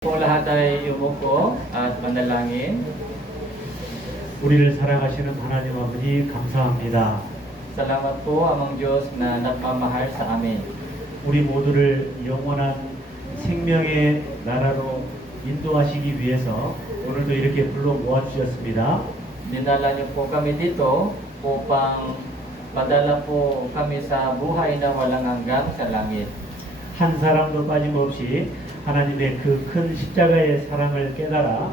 Kung lahat ay yumuko at manalangin, 우리를 사랑하시는 하나님 아버지 감사합니다. salamat po amang Diyos na nagmamahal sa amin. 우리 모두를 영원한 생명의 나라로 인도하시기 위해서 오늘도 이렇게 불러 모아주셨습니다. Dinala niyo po kami dito upang padala po kami sa buhay na walang hanggan sa langit. 한 사람도 빠짐없이 하나님의 그 큰 십자가의 사랑을 깨달아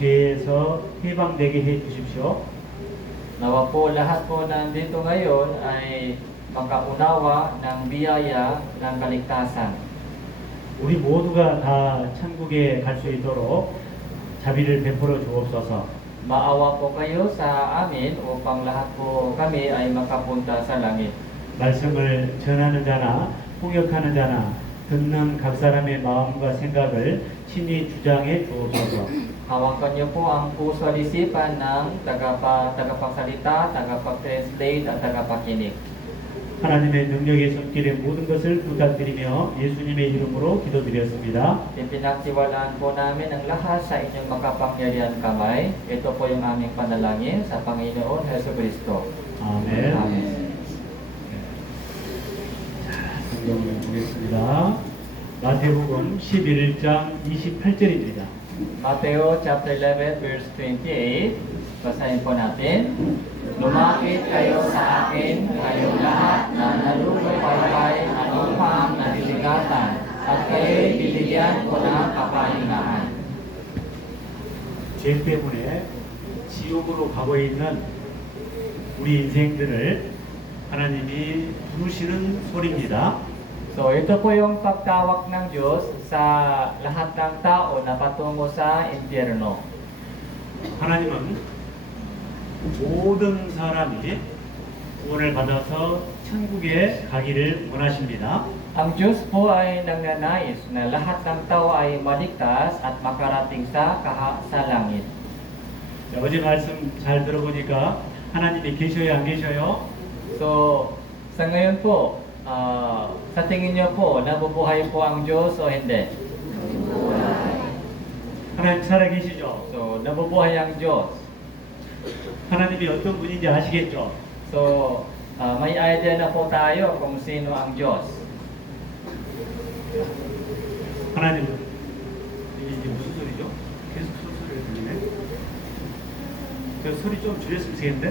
죄에서 해방되게 해 주십시오. Nawa po lahat po nandito ngayon ay makaunawa ng biyaya ng kaligtasan. 우리 모두가 다 천국에 갈 수 있도록 자비를 베풀어 주옵소서. Maawa po kayo sa amin upang lahat po kami ay makapunta sa langit. 말씀을 전하는 자나 통역하는 자나 듣는 각 사람의 마음과 생각을 친히 주장해 주옵소서. Hawakan niyo po ang puso at isipan ng tagapagsalita, tagapag-translate at tagapakinig. 하나님의 능력의 손길에 모든 것을 부탁드리며 예수님의 이름으로 기도드렸습니다. Pinagtiwalaan po namin ang lahat sa inyong makapangyarihan kamay. Ito po yung aming panalangin sa Panginoon Jesucristo. 아멘. Amen. 성경을 보겠습니다. 마태복음 11장 28절입니다. Mateo chapter 11 verse 28. Basahin po natin. Lumapit kayo sa akin, kayong lahat na nalulupaybay anumang naliligatan, at kayo'y bibigyan ko ng kapahingahan. 죄 때문에 지옥으로 가고 있는 우리 인생들을 하나님이 부르시는 소리입니다. So ito po yung pagtawag ng Diyos sa lahat ng tao na patungo sa impyerno. 하나님은 모든 사람이 구원을 받아서 천국에 가기를 원하십니다. Ang Diyos po ay nagnanais na lahat ng tao ay maligtas at makarating sa langit. 자, 어제 말씀 잘 들어보니까 하나님이 계셔요, 안 계셔요? So sa ngayon po, sa tingin niyo po, nabubuhay po ang Diyos o hindi? 하나님 살아계시죠? So nabubuhay ang Diyos. 하나님이 어떤 분인지 아시겠죠? So may idea na po tayo kung sino ang Diyos. 하나님은 이게 무슨 소리죠? 계속 소리가 들리네. 저 소리 좀 줄였으면 좋겠는데?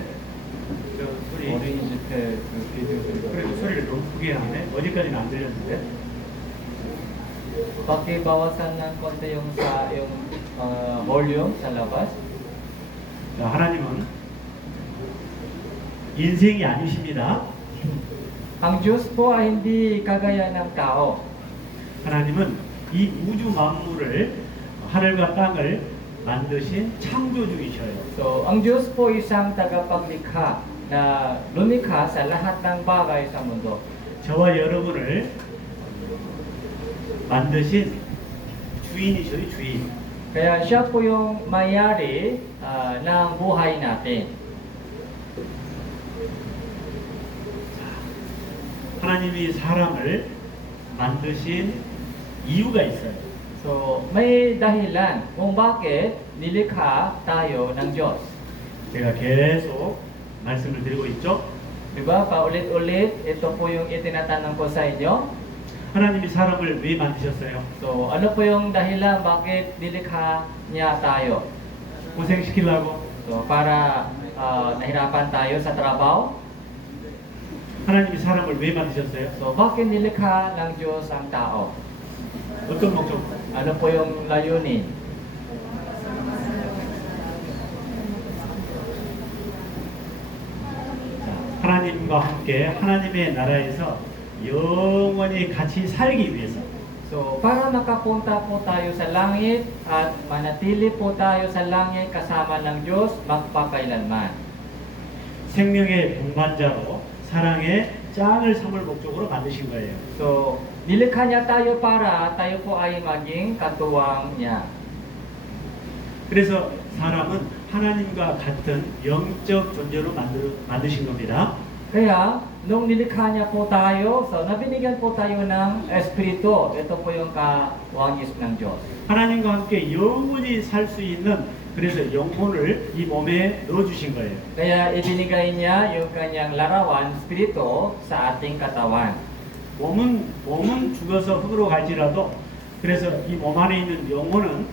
저 소리. 오리지트 그 비디오 그리고 소리가. 소리를 너무 크게 하네. 어디까지는 안 들렸는데. Pakibawasan ng konti yung volume sa labas. 자, 하나님은 인생이 아니십니다. Ang Diyos po ay hindi kagaya ng tao. 하나님은 이 우주 만물을 하늘과 땅을 만드신 창조주이셔요. So, ang Diyos po isang tagapaglikha na lumikha sa lahat ng bagay sa mundo. 저와 여러분을 만드신 주인이셔요, 주인. Kaya siya po yung mayari ng buhay natin. 하나님이 사람을 만드신 이유가 있어요. So, may dahilan kung bakit nilikha tayo ng Diyos. 제가 계속 말씀을 드리고 있죠. Diba? Paulit-ulit, ito po yung itinatanong ko sa inyo. 하나님이 사람을 왜 만드셨어요? So, ano po yung dahilan bakit nilikha niya tayo? 고생시키려고? So, para nahirapan tayo sa trabaho. 하나님이 사람을 왜 만드셨어요? So, bakit nilikha ng Diyos ang tao? 어떤 목적? Ano po yung layunin? 하나님과 함께 하나님의 나라에서 영원히 같이 살기 위해서. So, para makapunta po tayo sa langit at manatili po tayo sa langit kasama ng Diyos magpakailanman. 생명의 동반자로 사랑의 짱을 삼을 목적으로 만드신 거예요. So, nilikha niya tayo para tayo po ay maging katuwang niya. 그래서 사람은 하나님과 같은 영적 존재로 만드신 겁니다. Kaya, nung nilikha niya po tayo, so nabinigyan po tayo ng Espiritu. Ito po yung kawangis ng Diyos. 하나님과 함께 영원히 살 수 있는 그래서 영혼을 이 몸에 넣어주신 거예요. Kaya ibinigay niya yung kanyang larawan, Espiritu, sa ating katawan. 몸은 죽어서 흙으로 갈지라도 그래서 이 몸 안에 있는 영혼은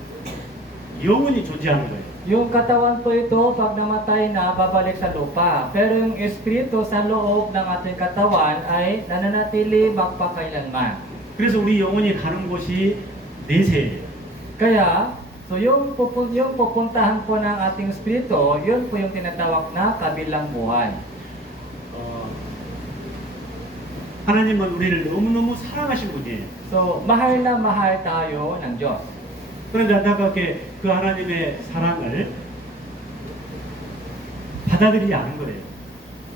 영원히 존재하는 거예요. Yung katawan po ito, pag namatay na, babalik sa lupa. Pero yung Espiritu sa loob ng ating katawan ay nananatili magpakailanman. 그래서 우리 영혼이 가는 곳이 내세예요. Kaya, so yung pupuntahan po ng ating Espiritu, yun po yung tinatawag na kabilang buhay. 하나님은 우리를 너무너무 사랑하신 분이에요. So, mahal na mahal tayo ng Diyos. 그런데 안타깝게 그 하나님의 사랑을 받아들이지 않은 거예요.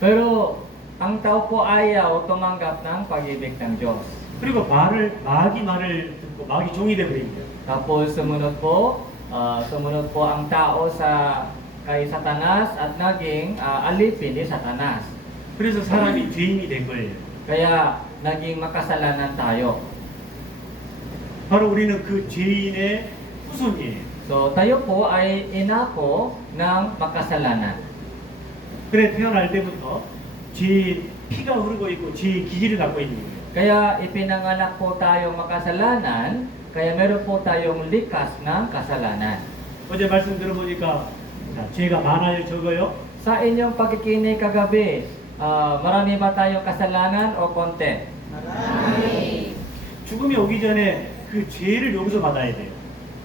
Pero, ang tao po ayaw tumanggap ng pag-ibig ng Diyos. 그리고 마귀 말을 듣고 마귀 종이 되어버린 거예요. Tapos sumunod po ang tao kay Satanas at naging alipin ni Satanas. 그래서 사람이 죄인이 된 거예요. Kaya naging makasalanan tayo. 바로 우리는 그 죄인의 후손이에요. So tayo po ay ina po ng makasalanan. 그래 태어날 때부터 죄의 피가 흐르고 있고 죄의 기질을 갖고 있는 거예요. Kaya ipinanganak po tayong makasalanan, kaya meron po tayong likas ng kasalanan. 어제 말씀 들어보니까 자, 죄가 많아요, 적어요? Sa inyong pagkikinig kagabi, marami ba tayong kasalanan o konti? 죽음이 오기 전에 그 죄를 용서받아야 돼요.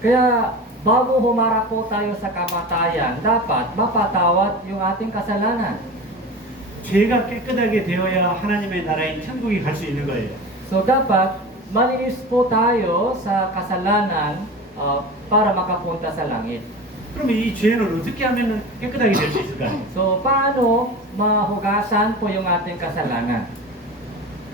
Kaya bago humarap po tayo sa kamatayan, dapat mapatawad yung ating kasalanan. 죄가 깨끗하게 되어야 하나님의 나라인 천국에 갈 수 있는 거예요. So dapat malinis po tayo sa kasalanan para makapunta sa langit. 그러면 이 죄는 어떻게 하면 깨끗하게 될 수 있을까요? So paano mahugasan po yung ating kasalanan?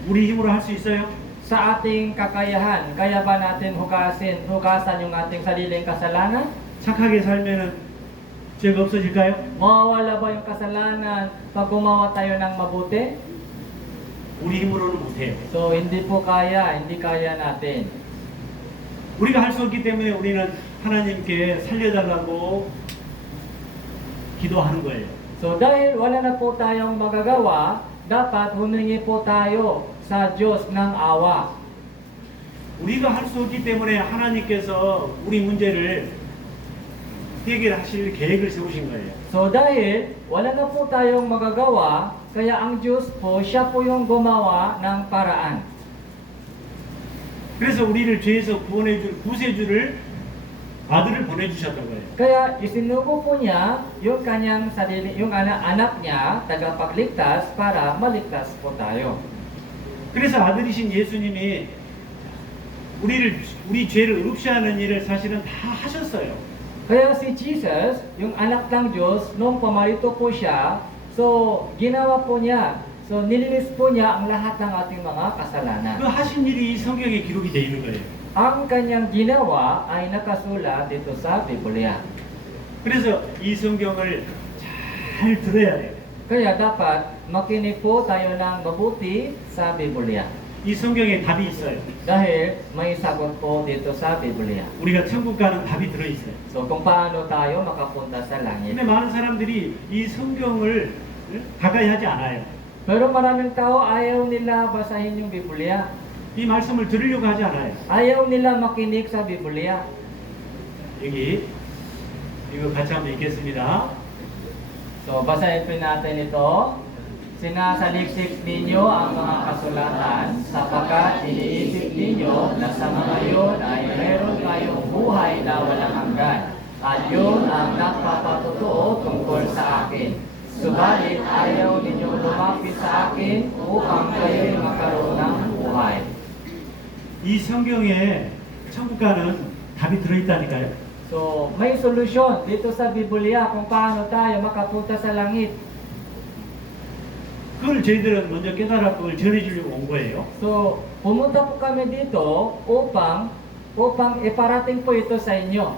우리 힘으로 할 수 있어요? Sa ating kakayahan, kaya ba natin hugasan yung ating sariling kasalanan? 착하게 살면은 죄가 없어질까요? Mawawala ba yung kasalanan pag gumawa tayo ng mabuti? 우리 힘으로는 못해요. So hindi kaya natin. 우리가 할 수 없기 때문에 우리는 하나님께 살려달라고 기도하는 거예요. So dahil wala na po tayong magagawa, dapat humingi po tayo sa Diyos ng awa. 우리가 할 수 없기 때문에 하나님께서 우리 문제를 해결하실 계획을 세우신 거예요. So dahil wala na po tayong magagawa, kaya ang Diyos po, siya po yung gumawa ng paraan. 그래서 우리를 죄에서 구원해줄 구세주를 아들을 보내주셨던 거예요. Kaya isinugo po niya yung kanyang yung anak niya, tagapagligtas, para maligtas po tayo. 그래서 아들이신 예수님이 우리 죄를 없이하는 일을 사실은 다 하셨어요. Kaya si Jesus, yung anak ng Diyos, nung pumarito po siya, so ginawa po niya, so nilinis po niya ang lahat ng ating mga kasalanan. 그 하신 일이 이 성경에 기록이 되어 있는 거예요. Ang kanyang ginawa ay nakasulat dito sa Biblia. 그래서 이 성경을 잘 들어야 돼요. Kaya dapat makinig po tayo ng mabuti sa Biblia. 이 성경에 답이 있어요. Dahil may sagot po dito sa Biblia. 우리가 천국 가는 답이 들어있어요. So kung paano tayo makapunta sa langit. 근데 많은 사람들이 이 성경을 가까이 하지 않아요. Pero maraming tao ayaw nila basahin yung Biblia. 이 말씀을 들으려고 하지 않아요. Ayaw nila makinig sa Biblia. 여기 이거 같이 한번 읽겠습니다. So basahin po natin ito. Sinasaliksik ninyo ang mga kasulatan sapagkat iniisip ninyo na sa mga yun ay meron kayong buhay na walang hanggan. At yun ang nagpapatotoo tungkol sa akin. Subalit ayaw ninyo lumapit sa akin upang kayo'y magkaroon ng buhay. 이 성경에 천국 가는 답이 들어있다니까요. So, may solusyon dito sa Biblia kung paano tayo makapunta sa langit. 그걸 저희들은 먼저 깨달아 그걸 전해주려고 온 거예요. So, pumunta po kami dito upang iparating po ito sa inyo.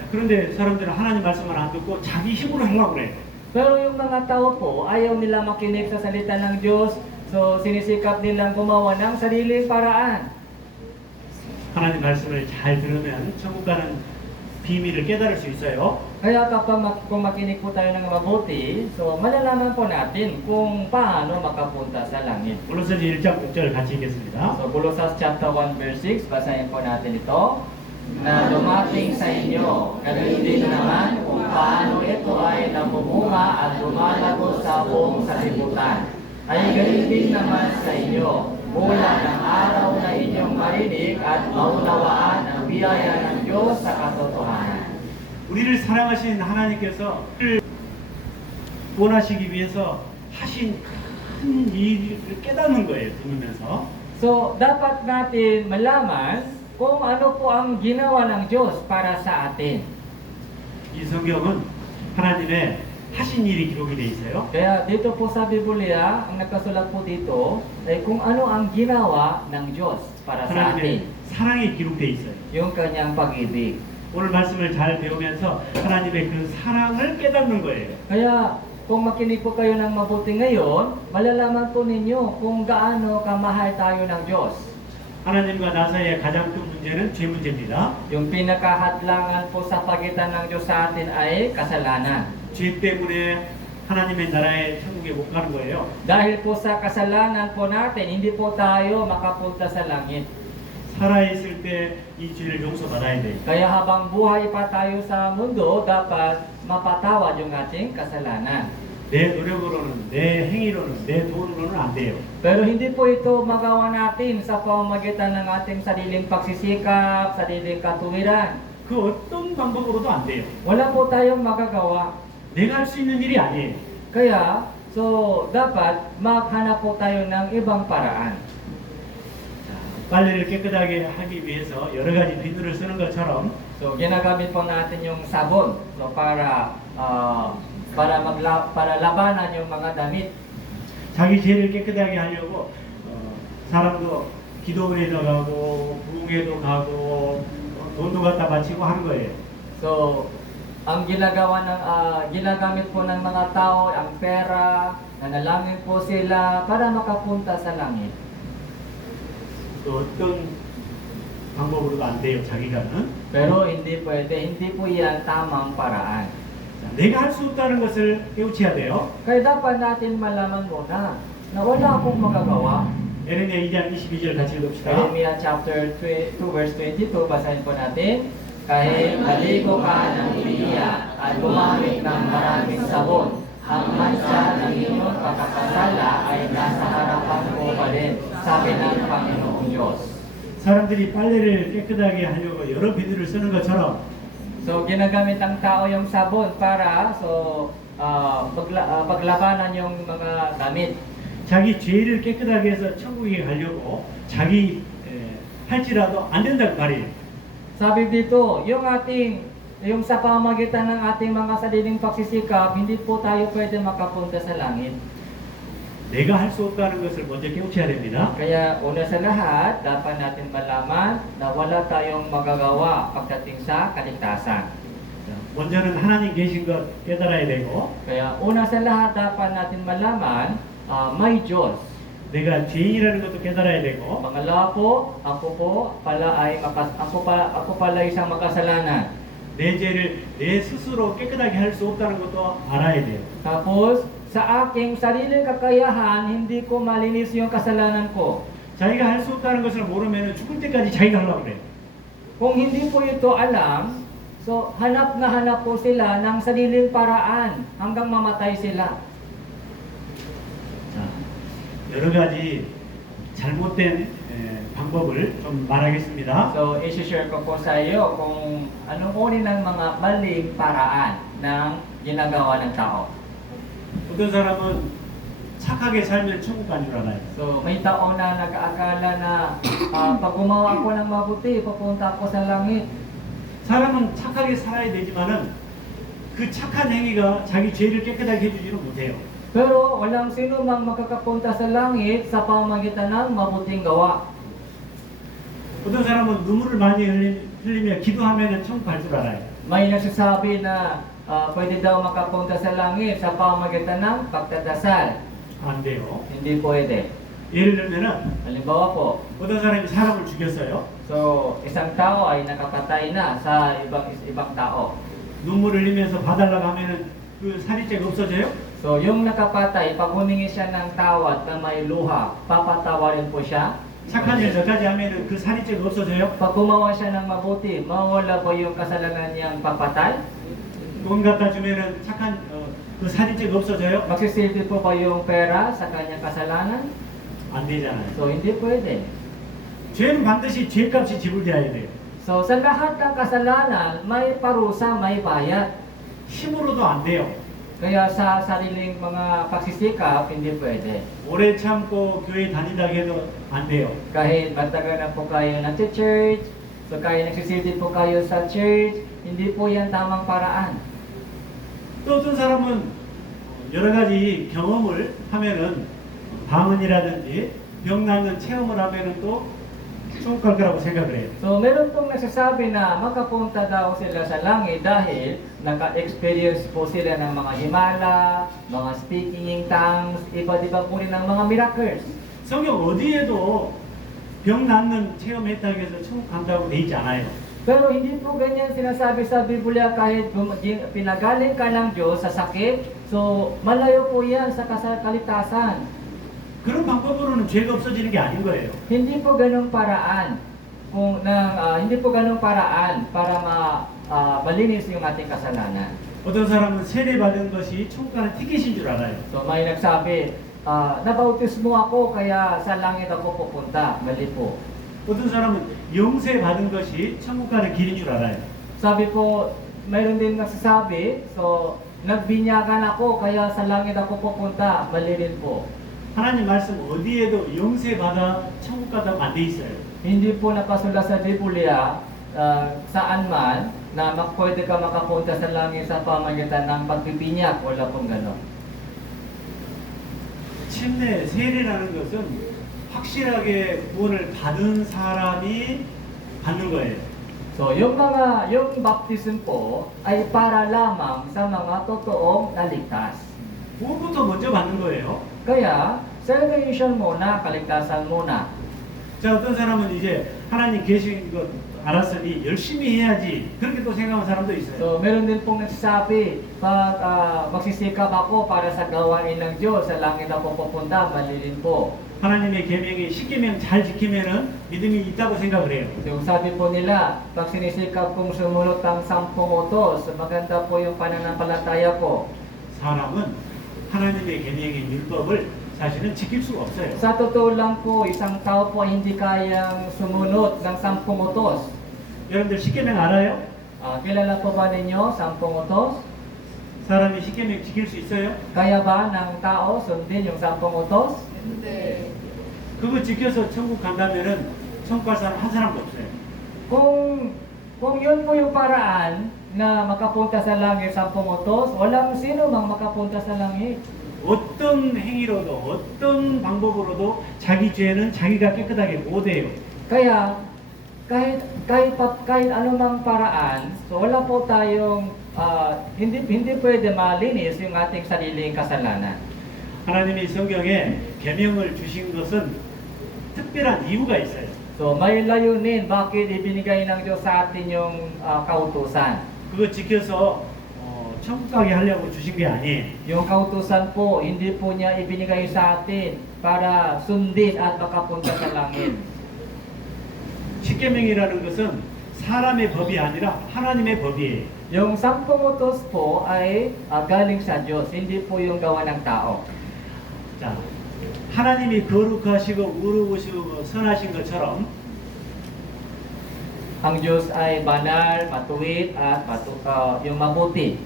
자, 그런데 사람들은 하나님 말씀을 안 듣고 자기 힘으로 하려고 그래요. Pero yung mga tao po, ayaw nila makinig sa salita ng Diyos. So, sinisikap nilang gumawa ng sariling paraan. 하나님 말씀을 잘 들으면 천국 가는 비밀을 깨달을 수 있어요. Kaya kung makinig po tayo ng mabuti, so malalaman po natin kung paano makapunta sa langit. 골로새서 1장 6절 같이 읽겠습니다. So, Colossus chapter 1 verse 6, basahin po natin ito. Na dumating sa inyo, ganun din naman kung paano ito ay namumunga at lumalago sa buong sanlibutan. Ay ganun din naman sa inyo, mula ng araw na inyong marinig at maunawaan ang biyaya ng Diyos sa katotohanan. 우리를 사랑하신 하나님께서 구원하시기 위해서 하신 큰 일을 깨닫는 거예요. 들으면서. So, dapat natin malaman kung ano po ang ginawa ng Diyos para sa atin. 이 성경은 하나님의 하신 일이 기록이 돼 있어요. Kaya dito po sa Biblia, ang nakasulat po dito ay kung ano ang ginawa ng Diyos para sa atin. 하나님의 사랑이 기록돼 있어요. Yung kanyang pag-ibig. 오늘 말씀을 잘 배우면서 하나님의 그 사랑을 깨닫는 거예요. Kaya kung makinig po kayo ng mabuti ngayon, malalaman po ninyo kung gaano kamahal tayo ng Diyos. 하나님과 나 사이의 가장 큰 문제는 죄 문제입니다. Yung pinakahadlangan po sa pagitan ng Diyos sa atin ay kasalanan. 죄 때문에 하나님의 나라에 천국에 못 가는 거예요. Dahil po sa kasalanan po natin, hindi po tayo makapunta sa langit. 살아있을 때 이 죄를 용서받아야 돼요. Kaya habang buhay pa tayo sa mundo, dapat mapatawad yung ating kasalanan. 내 노력으로는, 내 행위로는, 내 돈으로는 안 돼요. Pero hindi po ito magawa natin sa pamamagitan ng ating sariling pagsisikap, sariling katuwiran. 그 어떤 방법으로도 안 돼요. Wala po tayong magagawa. 내가 할 수 있는 일이 아니에요. Kaya, so dapat maghanap po tayo ng ibang paraan. 빨래를 깨끗하게 하기 위해서 여러 가지 비누를 쓰는 것처럼 So ginagamit po natin yung sabon so para labanan yung mga damit. 자기 죄를 깨끗하게 하려고 사람도 기도원에도 가고 부흥회도 가고 돈도 갖다 바치고 하는 거예요. So ang ginagamit po ng mga tao ang pera, nanalangin po sila para makapunta sa langit. 또 어떤 방법으로도 안 돼요. 자기가는. Pero hindi pwede, hindi po yan tamang paraan. 내가 할 수 없다는 것을 깨우쳐야 돼요. Kaya dapat natin malaman muna na wala akong magagawa. 에레미야 2장 22절 같이 읽읍시다. Jeremiah chapter 2 verse 22, basahin po natin. Kahit maligo ka ng iiyak at gumamit ng maraming sabon, ang mansa ng inyong pagkakasala ay nasa harapan ko pa rin, sabi ng Panginoong Diyos. 사람들이 빨래를 깨끗하게 하려고 여러 비누를 쓰는 것처럼 So, ginagamit ng tao yung sabon para paglabanan yung mga damit. 자기 죄를 깨끗하게 해서 천국에 가려고 자기 할지라도 안 된다고 말이에요. Sabi dito, yung sa pamagitan ng ating mga sariling pagsisikap, hindi po tayo pwede makapunta sa langit. 내가 할 수 없다는 것을 먼저 깨우쳐야 됩니다. Kaya una sa lahat, dapat natin malaman na wala tayong magagawa pagdating sa kaligtasan. 먼저는 하나님 계신 것 깨달아야 되고 Kaya una sa lahat, dapat natin malaman may Diyos. 내가 죄인이라는 것도 깨달아야 되고 Pangalawa po, ako pala isang makasalanan. 내 죄를 내 스스로 깨끗하게 할 수 없다는 것도 알아야 돼요. Tapos, sa aking sariling kakayahan, hindi ko malinis yung kasalanan ko. 자기가 할 수 없다는 것을 모르면 죽을 때까지 자기가 하려고 그래요. Kung hindi po ito alam, so hanap na hanap po sila ng sariling paraan hanggang mamatay sila. 자, 여러 가지 잘못된 방법을 좀 말하겠습니다. So, isi-share ko po sa iyo kung anong uri ng mga maling paraan ng ginagawa ng tao. 어떤 사람은 착하게 살면 천국 간 줄 알아요. So, may tao na nag-aakala na pag gumawa ako ng mabuti, papunta ako sa langit. 사람은 착하게 살아야 되지만은 그 착한 행위가 자기 죄를 깨끗하게 해주지는 못해요. Pero walang sino mang makakapunta sa langit sa pamamagitan ng mabuting gawa. 어떤 사람은 눈물을 많이 흘리며 기도하면 천국 갈 줄 알아요. May nagsasabi na pwede daw makapunta sa langit sa pamamagitan ng pagdadasal. 안 돼요. Hindi pwede. 예를 들면은 Halimbawa po, 어떤 사람이 사람을 죽였어요. so isang tao ay nakapatay na sa ibang tao. 눈물을 흘리면서 봐달라고 하면은 그 살인죄가 없어져요? So yung nakapatay, pag humingi siya ng tawad na may luha, papatawarin po siya. 착한 일 저까지 하면은 그 살인죄가 없어져요? Pag gumawa siya ng mabuti, mawala ba yung kasalanan niyang papatay? 돈 갖다 주면은 착한 그 살인죄가 없어져요? Magsisilbi po ba yung pera sa kanyang kasalanan? 안 되잖아요. So hindi pwede. 죄는 반드시 죄값이 지불돼야 돼요. So sa lahat ng kasalanan, may parusa, may bayad. 힘으로도 안 돼요. Kaya sa sariling mga pagsisikap, hindi pwede. 오래 참고 교회 다닌다고 해도 안 돼요. Kahit matagal na po kayo nag-church, so kahit nagsisilbi po kayo sa church, hindi po yan tamang paraan. 또 어떤 사람은 여러 가지 경험을 하면은 방언이라든지 병 낫는 체험을 하면은 또 천국 갈 거라고 생각을 해요. So meron pong nagsasabi na makapunta daw sila sa langit dahil naka-experience po sila ng mga himala, mga speaking in tongues, iba't iba po rin ng mga miracles. 성경 어디에도 병 낫는 체험했다고 해서 천국 간다고 돼 있지 않아요. Pero hindi po ganyan sinasabi sa Biblia kahit pinagaling ka ng Diyos sa sakit, so malayo po yan sa kaligtasan. 그런 방법으로는 죄가 없어지는 게 아닌 거예요. Hindi po ganung paraan hindi po ganung paraan para malinis yung ating kasalanan. 어떤 사람은 세례 받은 것이 천국 가는 티켓인 줄 알아요. So may nagsabi, nabautismo ako kaya sa langit ako pupunta. Mali po. 어떤 사람은 영세 받은 것이 천국 가는 길인 줄 알아요. Sabi po, mayroon din nagsasabi, so nagbinyagan ako kaya sa langit ako pupunta. Mali rin po. 하나님 말씀 어디에도 영세 받아 천국 가다고 안 돼 있어요. Hindi po napasulat sa Biblia saan man na pwede ka makapunta sa langit sa pamagitan ng pagbibinyak. Wala pong gano'n. 침례 세례라는 것은 확실하게 구원을 받은 사람이 받는 거예요. So, yung baptism po ay para lamang sa mga totoong naligtas. 구원부터 먼저 받는 거예요. Kaya, salvation muna, kaligtasan muna. 자, 어떤 사람은 이제 하나님 계신 것 알았으니 열심히 해야지 그렇게 또 생각하는 사람도 있어요. So, meron din pong nagsasabi, pag magsisikap ako para sa gawain ng Diyos, sa langit ako pupunta, mali rin po. 하나님의 계명이 10계명 잘 지키면은 믿음이 있다고 생각을 해요. Yung sabi po nila, pag sinisikap kong sumunod ng 10 utos, maganda po yung pananampalataya ko. 사람은 하나님의 계명의 율법을 사실은 지킬 수가 없어요. Sa totoo lang po, isang tao po ay hindi kayang sumunod ng 10 utos. 여러분들 10계명 알아요? Kilala po ba ninyo 10 utos? 사람이 10계명 지킬 수 있어요? Kaya ba ng tao sundin yung 10 utos? 그거 지켜서 천국 간다면은 천국 갈 사람 한 사람도 없어요. Kung yun po yung paraan na makapunta sa langit 10 utos, walang sino mang makapunta sa langit. 어떤 행위로도 어떤 방법으로도 자기 죄는 자기가 깨끗하게 못 해요. Kaya kahit anumang paraan, so wala po tayong hindi pwede malinis yung ating sariling kasalanan. 하나님이 성경에 계명을 주신 것은 특별한 이유가 있어요. So may layunin bakit ibinigay ng Diyos sa atin yung kautusan. 그거 지켜서 천국 가게 하려고 주신 게 아니에요. Yung kautusan po, hindi po niya ibinigay sa atin para sundin at makapunta sa langit. 십계명이라는 것은 사람의 법이 아니라 하나님의 법이에요. Yung 10 utos po ay galing sa Diyos, hindi po yung gawa ng tao. 자, 하나님이 거룩하시고 의로우시고 선하신 것처럼 Ang Diyos ay banal, matuwid at yung mabuti.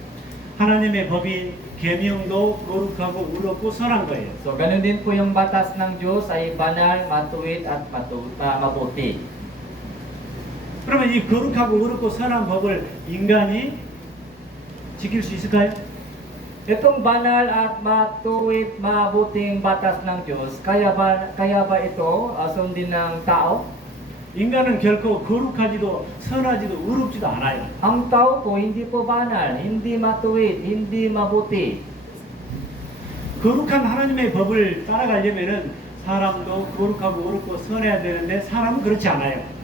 하나님의 법인 계명도 거룩하고 의롭고 선한 거예요. So ganun din po yung batas ng Diyos ay banal, matuwid at mabuti. 그러면 이 거룩하고 의롭고 선한 법을 인간이 지킬 수 있을까요? Itong banal at matuwid, mabuting batas ng Diyos, kaya ba ito sundin ng tao? 인간은 결코 거룩하지도 선하지도 의롭지도 않아요. Ang tao po hindi po banal, hindi matuwid, hindi mabuti. 거룩한 하나님의 법을 따라가려면은 사람도 거룩하고 의롭고 선해야 되는데 사람은 그렇지 않아요.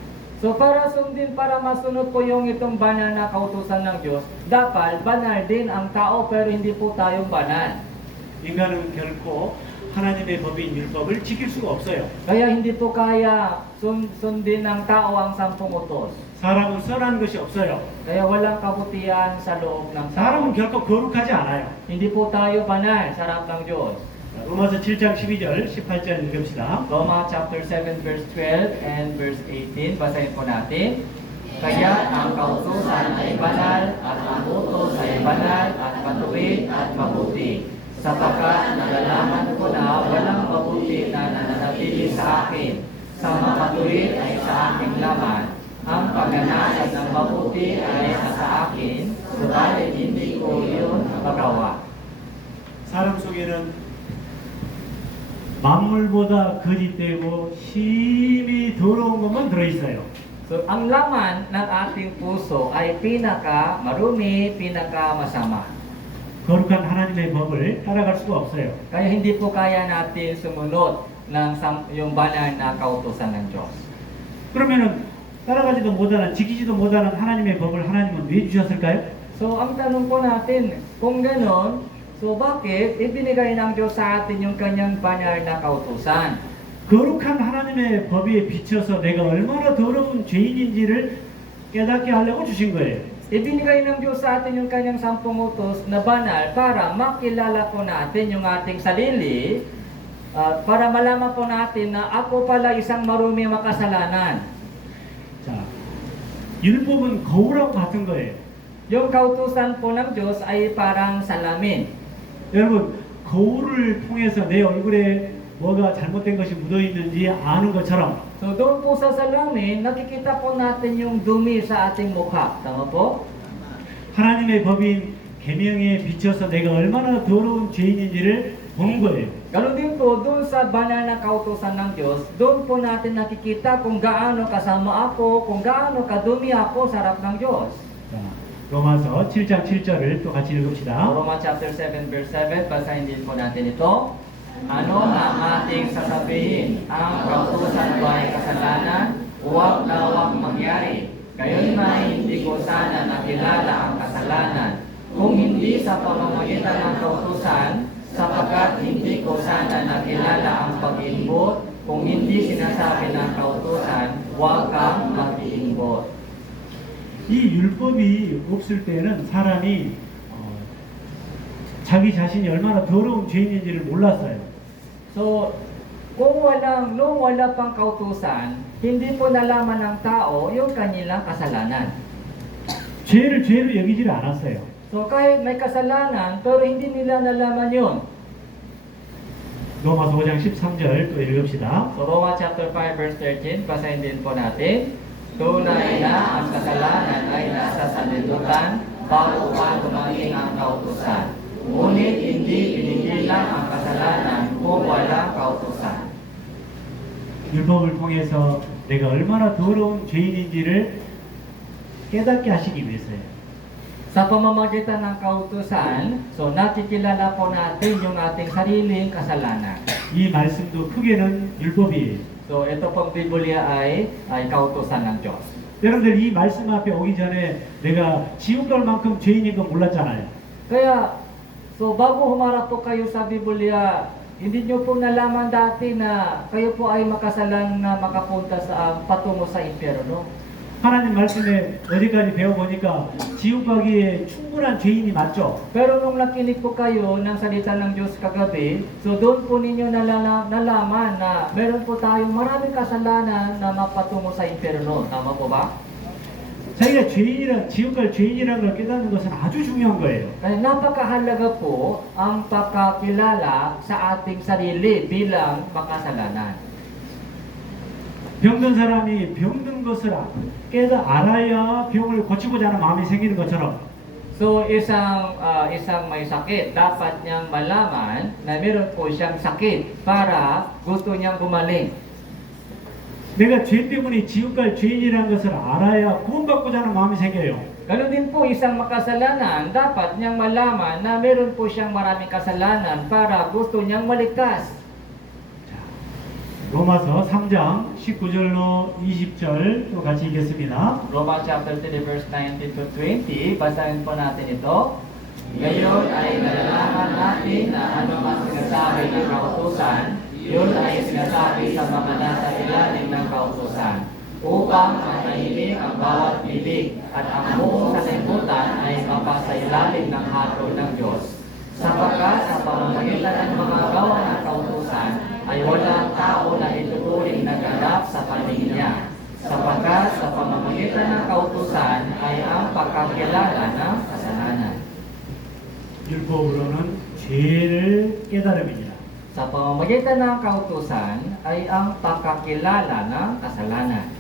So para sundin, para masunod po yung itong banal na kautusan ng Diyos, dapat banal din ang tao pero hindi po tayong banal. 인간은 결코 하나님의 법인 율법을 지킬 수가 없어요. Kaya hindi po kaya sundin ng tao ang 10 utos. 사람은 선한 것이 없어요. Kaya walang kabutihan sa loob ng tao. 사람은 결코 거룩하지 않아요. Hindi po tayo banal sa harap ng Diyos. 로마서 7장 12절 18절 읽읍시다. Roma chapter 7 verse 12 and verse 18, basahin po natin. Kaya ang kautusan ay banal at ang utos ay banal at matuwid at mabuti. Sapagkat nalalaman ko na walang mabuti na nananatili sa akin. Sa matuwid ay sa aking laman. Ang pagnanasa ng mabuti ay nasa akin, subalit hindi ko yun magawa. 사람 속에는 만물보다 거짓되고 심히 더러운 것만 들어있어요. So, ang laman ng ating puso ay pinaka marumi, pinaka masama. 거룩한 하나님의 법을 따라갈 수가 없어요. Kaya hindi po kaya natin sumunod ng yung banal na kautusan ng Diyos. 그러면은 따라가지도 못하는 지키지도 못하는 하나님의 법을 하나님은 왜 주셨을까요? So, ang tanong po natin, kung ganon, so bakit ibinigay ng Diyos sa atin yung kanyang banal na kautusan? 거룩한 하나님의 법에 비춰서 내가 얼마나 더러운 죄인인지를 깨닫게 하려고 주신 거예요. Ibinigay ng Diyos sa atin yung kanyang 10 utos na banal para makilala po natin yung ating sarili, para malaman po natin na ako pala isang marumi makasalanan. 자, 율법은 거울하고 같은 거예요. Yung kautusan po ng Diyos ay parang salamin. 여러분, 거울을 통해서 내 얼굴에 뭐가 잘못된 것이 묻어 있는지 아는 것처럼 So doon po sa salamin, nakikita po natin yung dumi sa ating mukha. Tama po? 하나님의 법인 계명에 비춰서 내가 얼마나 더러운 죄인인지를 보는 거예요. Ganon din po, doon sa banal na kautusan ng Diyos, doon po natin nakikita kung gaano kasama ako, kung gaano kadumi ako sa harap ng Diyos. 자, 로마서 7장 7절을 또 같이 읽읍시다. Roma chapter 7 verse 7, basahin din po natin ito. Ano ang ating sasabihin? Ang kautusan ba ay kasalanan? Huwag na huwag mangyari. Gayon man hindi ko sana nakilala ang kasalanan. Kung hindi sa pamamagitan ng kautusan, sapagkat hindi ko sana nakilala ang pag-iimbot. Kung hindi sinasabi ng kautusan, huwag kang mag-iimbot. 이 율법이 없을 때는 사람이 자기 자신이 얼마나 더러운 죄인인지를 몰랐어요. So, nung wala pang kautusan, hindi po nalaman ng tao yung kanilang kasalanan. 죄를 죄로 여기지를 않았어요. So, kahit may kasalanan, pero hindi nila nalaman yun. 로마서 5장 13절 또 읽읍시다. So, Roma chapter 5 verse 13, basahin din po natin. Tunay na ang kasalanan ay nasa sanlibutan bago pa dumating ang kautusan. Ngunit hindi pinigilan ang kasalanan kung walang kautusan. 율법을 통해서 내가 얼마나 더러운 죄인인지를 깨닫게 하시기 위해서요. Sa pamamagitan ng kautusan, so nakikilala po natin yung ating sariling kasalanan. 이 말씀도 크게는 율법이에요. So ito pong Biblia ay kautusan ng Diyos. 여러분들 이 말씀 앞에 오기 전에 내가 지옥 갈 만큼 죄인인 거 몰랐잖아요. Kaya, so bago humarap po kayo sa Biblia, hindi nyo po nalaman dati na kayo po ay makasalan na makapunta sa patungo sa impyerno. 하나님 말씀에 어디까지 배워보니까 지옥 가기에 충분한 죄인이 맞죠? Pero nung nakinig po kayo ng salita ng Diyos kagabi, so doon po ninyo nalaman na meron po tayong maraming kasalanan na mapatungo sa impyerno. Tama po ba? 자기가 지옥 갈 죄인이라는 걸 깨닫는 것은 아주 중요한 거예요. Kaya napakahalaga po ang pagkakilala sa ating sarili bilang makasalanan. 병든 사람이 병든 것을 알아야 병을 고치고자 하는 마음이 생기는 것처럼 So isang may sakit, dapat niyang malaman na meron po siyang sakit para gusto niyang gumaling. 내가 죄 때문에 지옥 갈 죄인이라는 것을 알아야 구원받고자 하는 마음이 생겨요. Ganon din po isang makasalanan, dapat niyang malaman na meron po siyang maraming kasalanan para gusto niyang maligtas. 로마서 3장 19절로 20절 또 같이 읽겠습니다. Romans chapter 3 verse 19 to 20, basahin po natin ito. Ngayon ay nalalaman natin na ano ang sinasabi ng kautusan, yun ay sinasabi sa mga nasa ilalim ng kautusan, upang manahimik ang bawat bibig at ang buong sanlibutan ay mapasailalim ng hatol ng Diyos. Sapagkat sa pamamagitan ng mga gawa ng kautusan ay walang tao na ituturing na ganap sa paningin niya. Sapagkat sa pamamagitan ng kautusan ay ang pagkakilala ng kasalanan. 율법으로는 죄를 깨달음이니라. Sa pamamagitan ng kautusan ay ang pagkakilala ng kasalanan.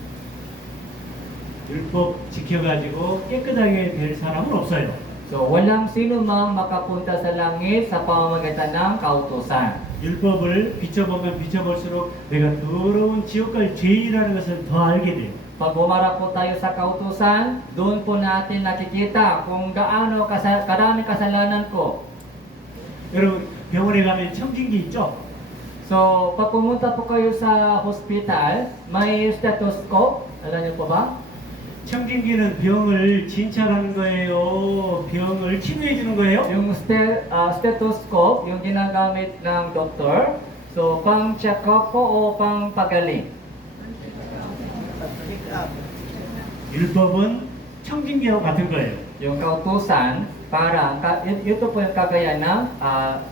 율법 지켜가지고 깨끗하게 될 사람은 없어요. So, walang sino mang makapunta sa langit sa pamamagitan ng kautusan. 율법을 비춰보면 비춰볼수록 내가 더러운 지옥 갈 죄인이라는 것을 더 알게 돼요. Pag bumarap po tayo sa kautusan, doon po natin nakikita kung gaano karami kasalanan ko. 여러분 병원에 가면 청진기 있죠? So, pag pumunta po kayo sa hospital, may stethoscope. Alam niyo po ba? 청진기는 병을 진찰하는 거예요? 병을 치료해 주는 거예요? Yung stethoscope, yung ginagamit ng doktor. So, pang check up po o pang pagaling. 율법은 청진기하고 같은 거예요. Yung kautusan, parang, ito po yung kagaya ng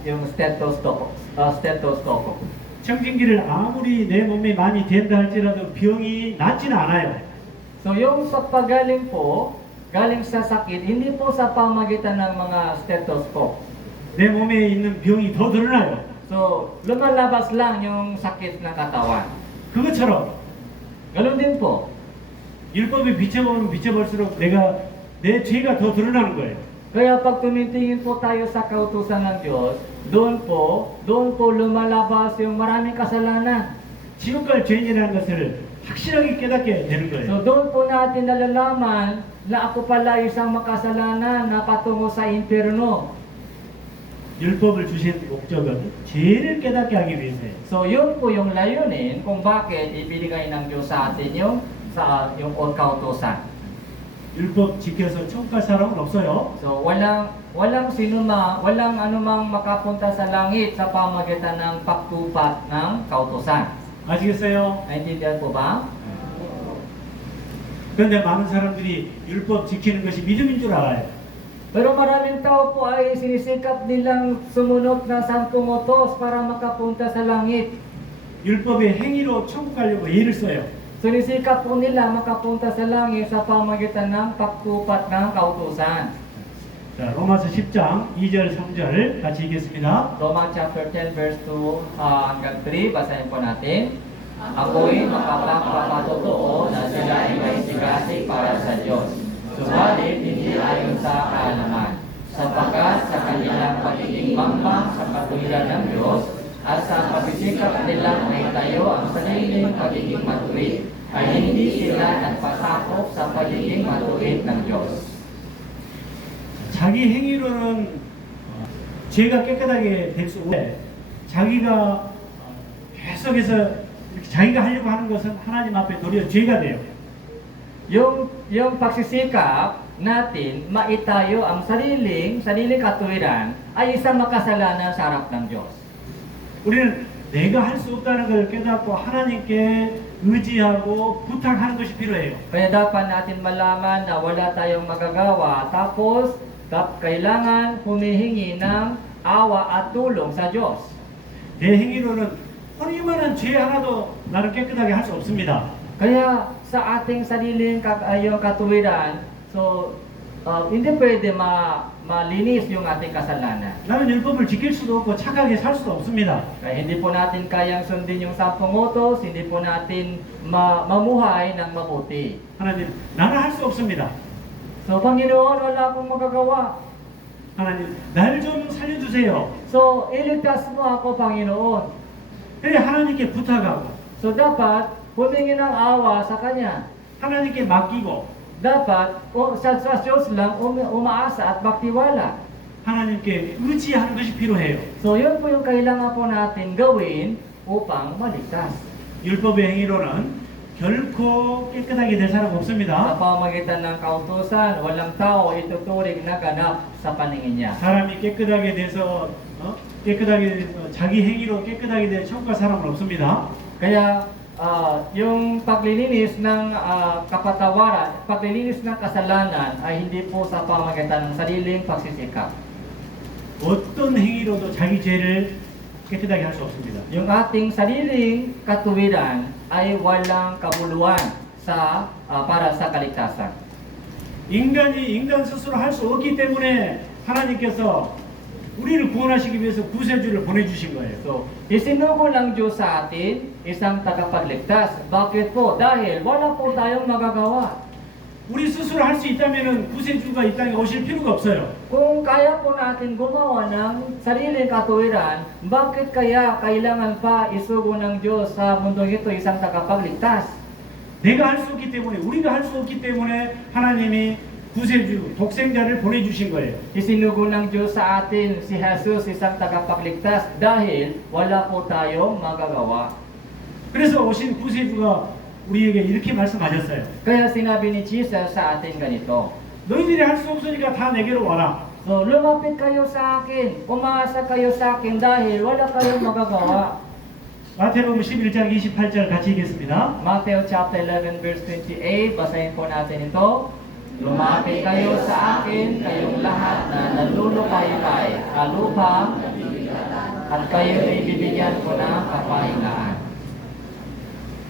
yung stethoscope. 청진기를 아무리 내 몸에 많이 된다 할지라도 병이 낫지는 않아요. So yung sa pagaling po, galing sa sakit, hindi po sa pamagitan ng mga stethoscope. 내 몸에 있는 병이 더 드러나요. So, lumalabas lang yung sakit ng katawan. 그것처럼 Ganun din po. 율법에 비춰보면 비춰볼수록 내 죄가 더 드러나는 거예요. Kaya pag tumitingin po tayo sa kautusan ng Diyos, doon po lumalabas yung maraming kasalanan. 지옥 갈 죄인이라는 것을 확실하게 깨닫게 되는 거예요. So doon po natin nalalaman na ako pala isang makasalanan na patungo sa impyerno. 율법을 주신 목적은 죄를 깨닫게 하기 위해서예요. So yun po yung layunin kung bakit ibinigay ng Diyos sa atin yung kautusan. 율법 지켜서 천국 갈 사람은 없어요. So walang anumang makapunta sa langit sa pamagitan ng pagtupat ng kautusan. 아시겠어요? Naintindihan po ba? 그런데 많은 사람들이 율법 지키는 것이 믿음인 줄 알아요. Pero maraming tao po ay sinisikap nilang sumunod na 10 utos para makapunta sa langit. 율법의 행위로 천국 가려고 애를 써요. Sinisikap po nila makapunta sa langit sa pamagitan ng pagtupat ng kautusan. 자, 로마서 10장 2절 3절 같이 읽겠습니다. Romans chapter 10 verse 2 hanggang 3, basahin po natin. Ako'y makapagpapatotoo na sila ay may sigasig para sa Diyos. Subalit hindi ayon sa kaalaman. Sapagkat sa kanilang pagiging mangmang sa katuwiran ng Diyos at sa pagsisikap nilang may tayo ang sariling pagiging matuwid, ay hindi sila nagpasakop sa pagiging matuwid ng Diyos. 자기 행위로는 죄가 깨끗하게 될 수 없는데 자기가 계속해서 이렇게 자기가 하려고 하는 것은 하나님 앞에 도리어 죄가 돼요. Yung pagsisikap natin maitayo ang sariling katuwiran ay isang makasalanan sa harap ng Diyos. 우리는 내가 할 수 없다는 걸 깨닫고 하나님께 의지하고 부탁하는 것이 필요해요. Kaya dapat natin malaman na wala tayong magagawa, tapos kailangan humihingi ng awa at tulong sa Diyos. 내 행위로는 허니만한 죄 하나도 나는 깨끗하게 할 수 없습니다. Kaya sa ating sariling yung katuwiran, so hindi pwede malinis yung ating kasalanan. 나는 율법을 지킬 수도 없고 착하게 살 수도 없습니다. Kaya hindi po natin kayang sundin yung 10 utos, hindi po natin mamuhay ng mabuti. 하나님, 나는 할 수 없습니다. So, Panginoon, wala akong magagawa. 하나님, 날 좀 살려주세요. So, iligtas mo ako, Panginoon. 그래 하나님께 부탁하고 So, dapat humingi ng awa sa Kanya. 하나님께 맡기고 Dapat sa Diyos lang umaasa at magtiwala. 하나님께 의지하는 것이 필요해요. So yun po yung kailangan po natin gawin upang maligtas. 율법의 행위로는 결코 깨끗하게 될 사람 Sa 없습니다. pamagitan ng kautusan, walang tao ituturing na ganap sa paningin niya. 사람이 깨끗하게 돼서 자기 행위로 깨끗하게 될 천국갈 사람은 없습니다. Kaya yung paglilinis ng kapatawaran, paglilinis ng kasalanan ay hindi po sa pamagitan ng sariling pagsisikap. 어떤 행위로도 자기 죄를 깨끗하게 할 수 없습니다. Yung ating sariling katuwiran ay walang kabuluhan para sa kaligtasan. 인간이 인간 스스로 할 수 없기 때문에 하나님께서 우리를 구원하시기 위해서 구세주를 보내주신 거예요. So, isinugo ng Diyos sa atin isang tagapagligtas. Bakit po? Dahil wala po tayong magagawa. 우리 스스로 할 수 있다면 구세주가 이 땅에 오실 필요가 없어요. Kung kaya po natin gumawa ng sariling katuwiran, bakit kaya kailangan pa isugo ng Diyos sa mundong ito isang tagapagligtas? 내가 할 수 없기 때문에 우리가 할 수 없기 때문에 하나님이 구세주 독생자를 보내주신 거예요. Isinugo ng Diyos sa atin si Jesus isang tagapagligtas dahil wala po tayong magagawa. 그래서 오신 구세주가 우리에게 이렇게 말씀하셨어요. Kaya sinabi ni Jesus sa atin ganito. 너희들이 할 수 없으니까 다 내게로 와라. So, lumapit kayo sa akin, umaasa kayo sa akin dahil wala kayong magagawa. 마태복음 11장 28절 같이 읽겠습니다. Matthew chapter 11 verse 28, basahin po natin ito. Lumapit kayo sa akin, kayong lahat na nalulukay-kay, kalupang, at kayo ay bibigyan ko ng kapahingaan.